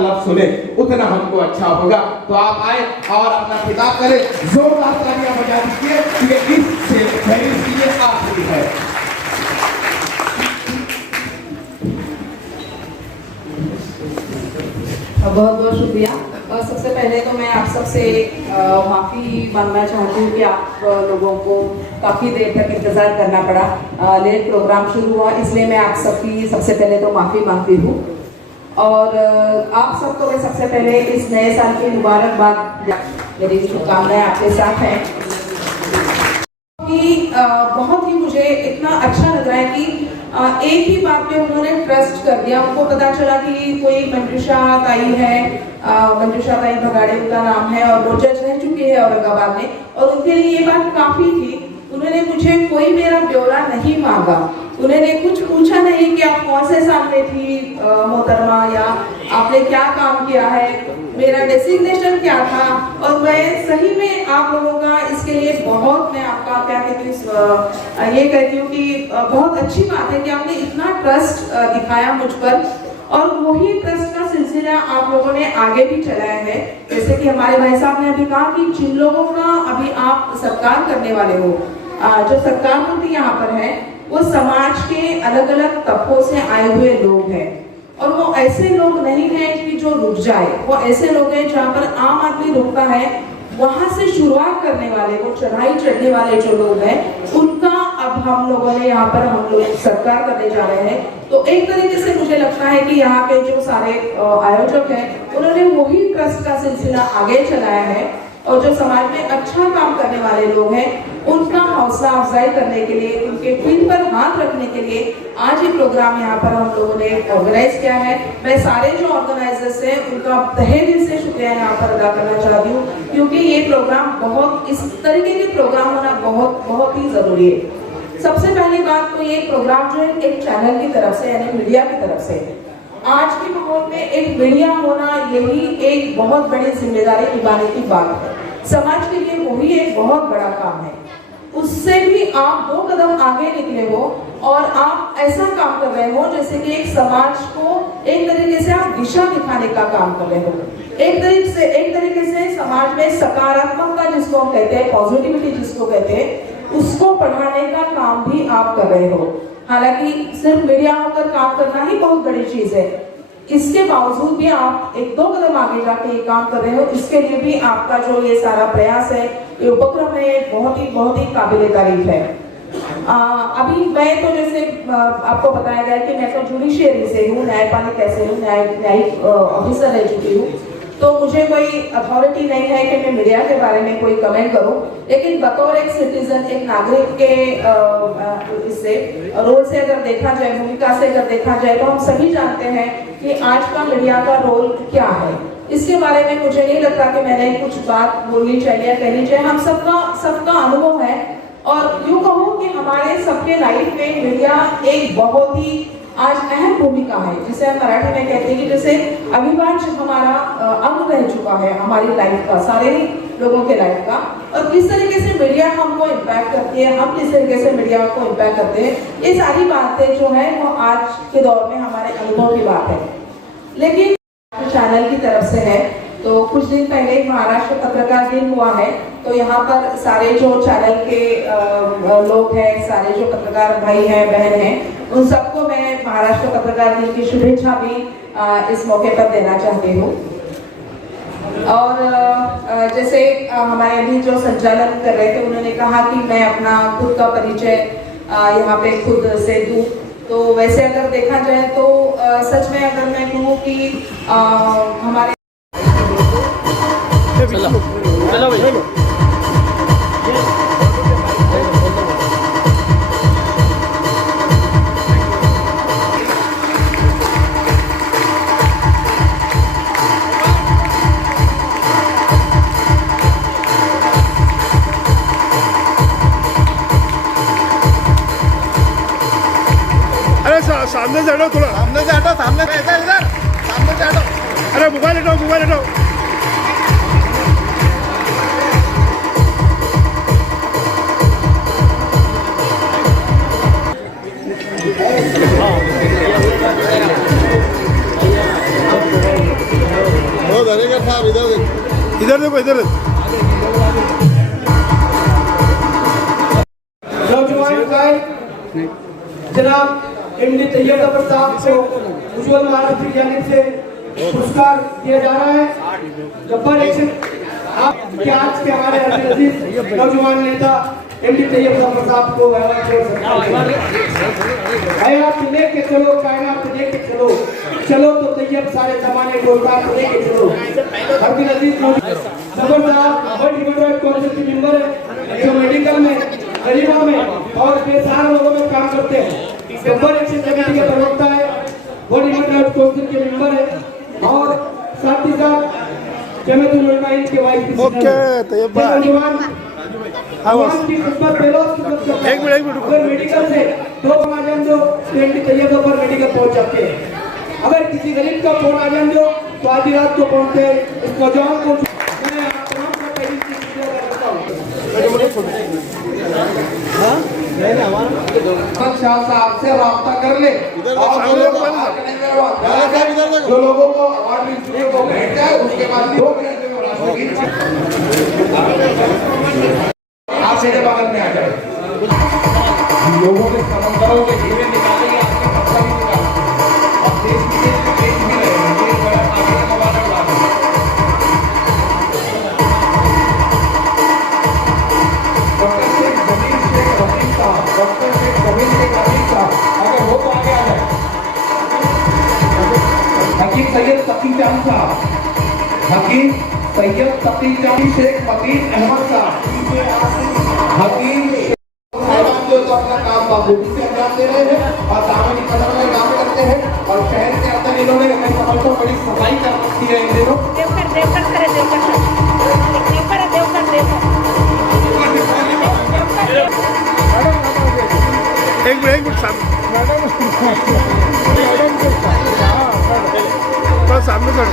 लफ्ज सुने उतना हमको अच्छा होगा। तो आप आए और अपना खिताब करें, जोरदार तालियां बजा दीजिए, ये इससे फहरिस्त ये आखिरी है। बहुत बहुत शुक्रिया। सबसे पहले तो मैं आप सबसे माफ़ी मांगना चाहती हूँ कि आप लोगों को काफ़ी देर तक इंतज़ार करना पड़ा। लेट प्रोग्राम शुरू हुआ, इसलिए मैं आप सबकी सबसे पहले तो माफ़ी मांगती हूँ। और आप सबको मैं सबसे पहले इस नए साल की मुबारकबाद, मेरी शुभकामनाएं आपके साथ हैं कि बहुत ही मुझे इतना अच्छा लग रहा है कि एक ही बात पे उन्होंने ट्रस्ट कर दिया। उनको पता चला कि कोई मंजूषा ताई है, मंजूषा ताई भगाड़े उनका नाम है और वो जज रह चुकी है औरंगाबाद में, और उनके लिए ये बात काफी थी। उन्होंने मुझे कोई मेरा ब्यौरा नहीं मांगा, उन्होंने कुछ पूछा नहीं कि आप कौन से साल में थी मोहतरमा, या आपने क्या काम किया है, मेरा डेसिग्नेशन क्या था। और मैं सही में आप लोगों का इसके लिए बहुत, मैं आपका क्या कहती हूँ, ये कहती हूँ कि बहुत अच्छी बात है कि आपने इतना ट्रस्ट दिखाया मुझ पर, और वही ट्रस्ट का सिलसिला आप लोगों ने आगे भी चलाया है। जैसे कि हमारे भाई साहब ने अभी कहा कि जिन लोगों का अभी आप सत्कार करने वाले हो, जो सत्कार मूर्ति यहाँ पर है, वो समाज के अलग अलग तबकों से आए हुए लोग हैं, और वो ऐसे लोग नहीं हैं कि जो रुक जाए, वो ऐसे लोग हैं जहाँ पर आम आदमी रुकता है, वहां से शुरुआत करने वाले, वो चढ़ाई चढ़ने वाले जो लोग हैं, उनका अब हम लोगों ने यहाँ पर हम लोग सत्कार करने जा रहे हैं। तो एक तरीके से मुझे लगता है कि यहाँ के जो सारे आयोजक हैं, उन्होंने वही ट्रस्ट का सिलसिला आगे चलाया है, और जो समाज में अच्छा काम करने वाले लोग हैं, उनका हौसला अफजाई करने के लिए, उनके दिल पर हाथ रखने के लिए आज ये प्रोग्राम यहाँ पर हम लोगों ने ऑर्गेनाइज किया है। मैं सारे जो ऑर्गेनाइजर्स हैं उनका तहे दिल से शुक्रिया यहाँ पर अदा करना चाहती हूँ, क्योंकि ये प्रोग्राम बहुत, इस तरीके के प्रोग्राम होना बहुत बहुत ही जरूरी है। सबसे पहली बात तो ये प्रोग्राम जो है एक चैनल की तरफ से, यानी मीडिया की तरफ से, आज के माहौल में एक मीडिया होना यही एक बहुत बड़ी जिम्मेदारी निभाने की बात है। समाज के लिए वही एक बहुत बड़ा काम है। उससे भी आप 2 कदम आगे निकले हो और आप ऐसा काम कर रहे हो जैसे कि एक समाज को एक तरीके से आप दिशा दिखाने का काम कर रहे हो। एक तरीके से समाज में सकारात्मकता जिसको हम कहते हैं, पॉजिटिविटी जिसको कहते हैं, उसको बढ़ाने का काम भी आप कर रहे हो। हालांकि सिर्फ मीडिया होकर काम करना ही बहुत बड़ी चीज है, इसके बावजूद भी आप 1-2 कदम आगे जाके ये काम कर रहे हो। इसके लिए भी आपका जो ये सारा प्रयास है, ये उपक्रम है, बहुत ही काबिले तारीफ है। अभी मैं तो जैसे आपको बताया गया कि मैं तो जुडिशियरी से हूँ, न्यायपालिका से हूँ, न्यायिक ऑफिसर रह चुकी हूँ, तो मुझे कोई अथॉरिटी नहीं है कि मैं मीडिया के बारे में कोई कमेंट करूं। लेकिन बतौर एक सिटीजन, एक नागरिक के इससे रोल से अगर देखा जाए, भूमिका से अगर देखा जाए, तो हम सभी जानते हैं कि आज का मीडिया का रोल क्या है। इसके बारे में मुझे नहीं लगता कि मैंने कुछ बात बोलनी चाहिए, कहनी चाहिए। हम सबका अनुभव है, और यूँ कहूँ कि हमारे सबके लाइफ में मीडिया एक बहुत ही आज अहम भूमिका है, जिसे हम मराठी में कहते हैं कि जैसे अविभाज्य हमारा अंग रह चुका है हमारी लाइफ का, सारे ही लोगों के लाइफ का। और किस तरीके से मीडिया हमको इम्पैक्ट करती है, हम किस तरीके से मीडिया को इम्पैक्ट करते हैं, ये सारी बातें जो है वो आज के दौर में हमारे अनुभव की बात है। लेकिन चैनल की तरफ से है, तो कुछ दिन पहले महाराष्ट्र पत्रकार दिन हुआ है, तो यहाँ पर सारे जो चैनल के लोग हैं, सारे जो पत्रकार भाई हैं, बहन हैं, उन सबको मैं महाराष्ट्र पत्रकार दिन की शुभेच्छा भी इस मौके पर देना चाहती हूँ। और जैसे हमारे अभी जो संचालन कर रहे थे, उन्होंने कहा कि मैं अपना खुद का परिचय यहाँ पे खुद से दूँ, तो वैसे अगर देखा जाए तो सच में अगर मैं कहूँ कि हमारे चलो भाई सामने से हटो, थोड़ा सामने से हटो, सामने से इधर सामने से हटो। अरे मोबाइल हटाओ, मोबाइल हटाओ। दरेकर साहब इधर देखो, इधर देखो, इधर नौजवान गायक जनाब एमडी तैयब जफर साहब को उज्ज्वल महाराष्ट्र की जानिब से पुरस्कार दिया जा रहा है। गब्बर एक्शन आपके आज के हमारे अजीज नौजवान नेता एमडी तैयब जफर साहब को हयात लेके चलो, कायनात लेके चलो, चलो तो तैयब सारे जमाने को उतार लेके चलो। हरबिन अजीज जफर साहब वर्ल्ड ह्यूमन राइट काउंसिल के मेंबर है, जो मेडिकल में, गरीबों में और बेसहारा लोगों में काम करते हैं। गब्बर एक्शन कमेटी के प्रवक्ता है, वर्ल्ड ह्यूमन राइट काउंसिल के मेंबर है और साथ ही साथ जमीयतुल उलमा हिंद के वाइस प्रेसिडेंट। तैयब भाई आवाज की खिदमत बेलोस एक मिनट अगर मेडिकल से दो फोन आ जाए तो एमडी तैयब पर मेडिकल पहुंच जाते हैं। अगर किसी गरीब का फोन आ जाए तो आधी रात को पहुंचते हैं। इस नौजवान को मैं आप तमाम का पहली चीज करता हूं शाह साहब से रब्ता कर ले और जो लोगों को अवार्ड मिल चुके को भेंट जाए, उसके बाद 2 मिनट में राष्ट्रगीत आप सीधे बगल में आ जाए। लोगों ने समंदरों के घेरे निकाले, आपने पत्थर भी निकाला और देश विदेश में बेच भी रहे हैं। ये बड़ा आगे मुबारक बात है। डॉक्टर शेख जमील शेख रफीक साहब, डॉक्टर शेख जमील शेख रफीक साहब, अगर वो तो आगे आ जाए। हकीम सैयद तकी चांद साहब, हकीम सैयद तकी चांद, शेख फकीर अहमद साहब, हकीम जो तो अपना काम बाबूजी से अंजाम दे रहे हैं और सामाजिक कदम में काम करते हैं और शहर के अंदर इन्होंने मैं समझता हूँ बड़ी सफाई कर रखी है इन दिनों। एक मिनट सामने खड़े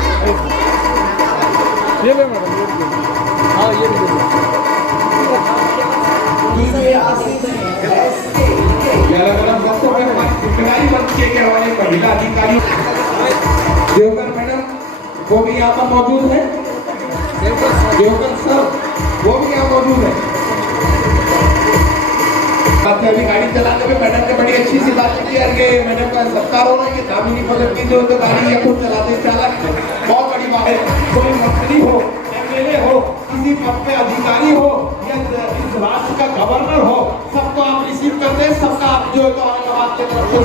ये ले मैडम, हाँ ये जिम्मेदारी बनती के हमारे महिला अधिकारी देवकर मैडम वो भी यहाँ पर मौजूद है, देवकर सर वो भी यहाँ मौजूद है। अभी गाड़ी चलाने में मैडम ने बड़ी अच्छी सी बात की है कि मैडम का सत्कार हो रहा है कि दामिनी पदक की जो गाड़ी या खुद चलाते चालक बहुत बड़ी बात है। कोई मंत्री हो, एमएलए हो, किसी पद पे अधिकारी हो या इस राष्ट्र का गवर्नर हो, सबको आप रिसीव करते हैं, सबका आप जो है तो औरंगाबाद के तरफ से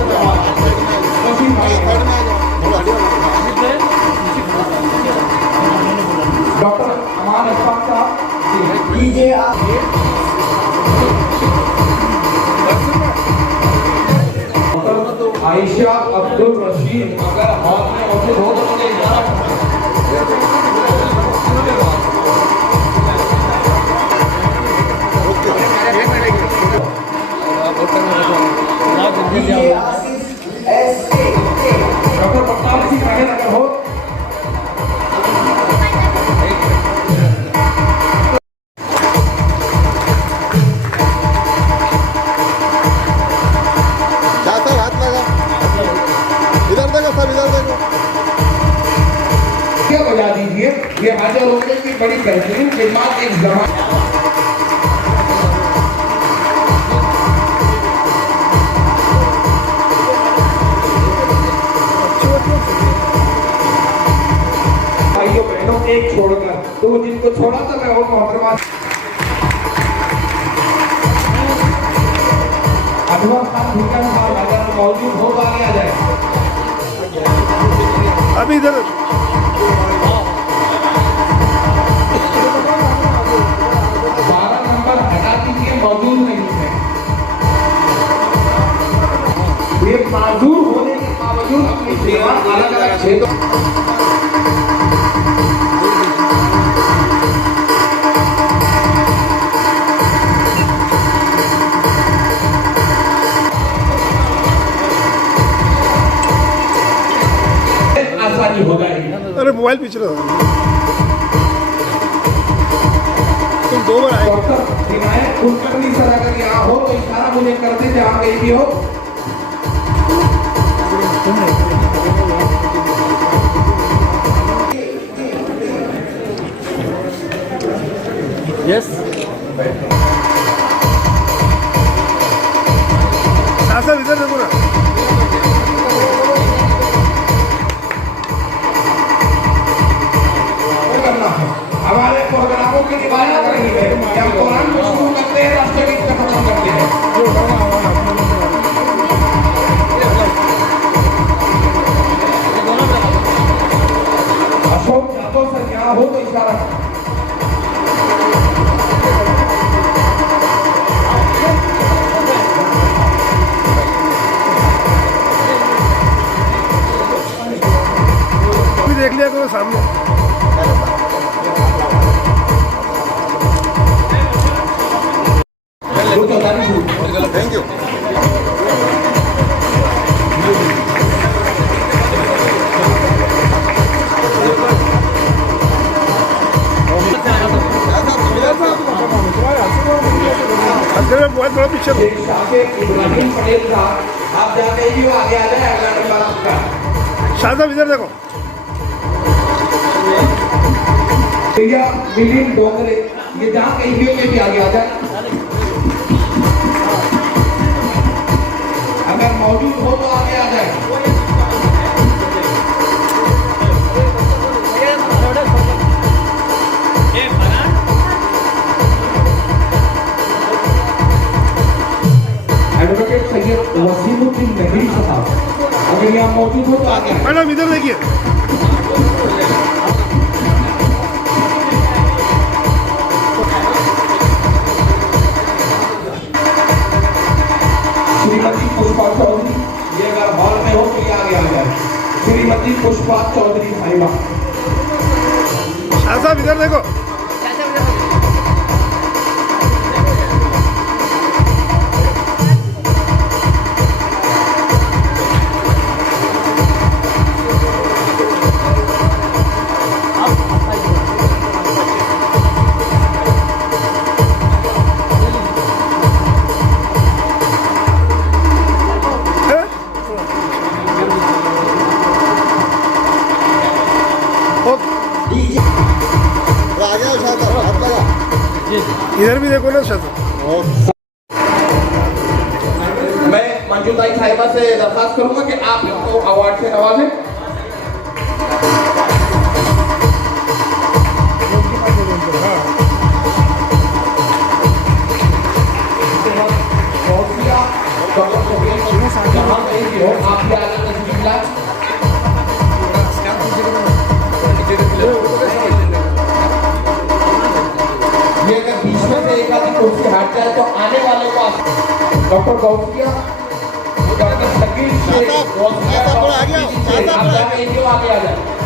डॉक्टर अमान अशफाक साहब लीजिए आप। आयशा अब्दुल रशीद अगर हॉल में मौजूद हो तो मुझे इजाजत डॉक्टर प्रताप सिंह राघव अगर हो। बजा दीजिए, ये हाजिर होने की बड़ी बेहतरीन खिदमत एक जमा। भाइयों बहनों एक छोड़कर तो जिनको छोड़ा था मैं और मोहतरमा अनवर खान भूकन साहब अगर मौजूद हो तो आगे आ जाए। अभी इधर 12 नंबर हटा दीजिए, मौजूद नहीं है। ये माजूर होने के बावजूद अपनी सेवा अलग अलग क्षेत्रों आसानी हो जाएगी। अरे मोबाइल पीछे तुम 2 बार आए। डॉक्टर विनायक कुलकर्णी सर अगर यहाँ हो तो इशारा मुझे करते जहाँ कहीं भी हो। यस साहब इधर देखो ना करना है हमारे प्रोग्रामों की रिवायत रही है कि हम कुरान को शुरू करते हैं राष्ट्रगीत का खत्म करते हैं अशोक यादव सर यहाँ हो तो इशारा अभी देख लिया करो सामने थैंक यू बहुत बड़ा पीछे इब्राहिम पटेल था आप जाके ही आगे आ जाए अगला नंबर आपका शाह इधर देखो भैया मिलिंद डोंगरे ये जहाँ कहीं भी हो के भी आगे आ जाए अगर मौजूद हो तो आगे आ जाए एडवोकेट सैयद वसीमुद्दीन नगरी साहब अगर यहाँ मौजूद हो तो आगे आए। मैडम इधर देखिए श्रीमती पुष्पा चौधरी ये अगर हॉल में हो तो ये आगे आ जाए श्रीमती पुष्पा चौधरी साहिबा शाह साहब इधर देखो इधर भी देखो ना शाह मैं मंजूताई साहिबा से दरखास्त करूंगा कि आप इनको अवार्ड से नवाजें जहाँ कहीं भी हो आप भी आगे तस्वीर लाएं ये अगर बीच में से एक आदमी कुर्सी हट जाए तो आने वाले को डॉक्टर गौसिया डॉक्टर शकील से आप जाके आगे आ जाए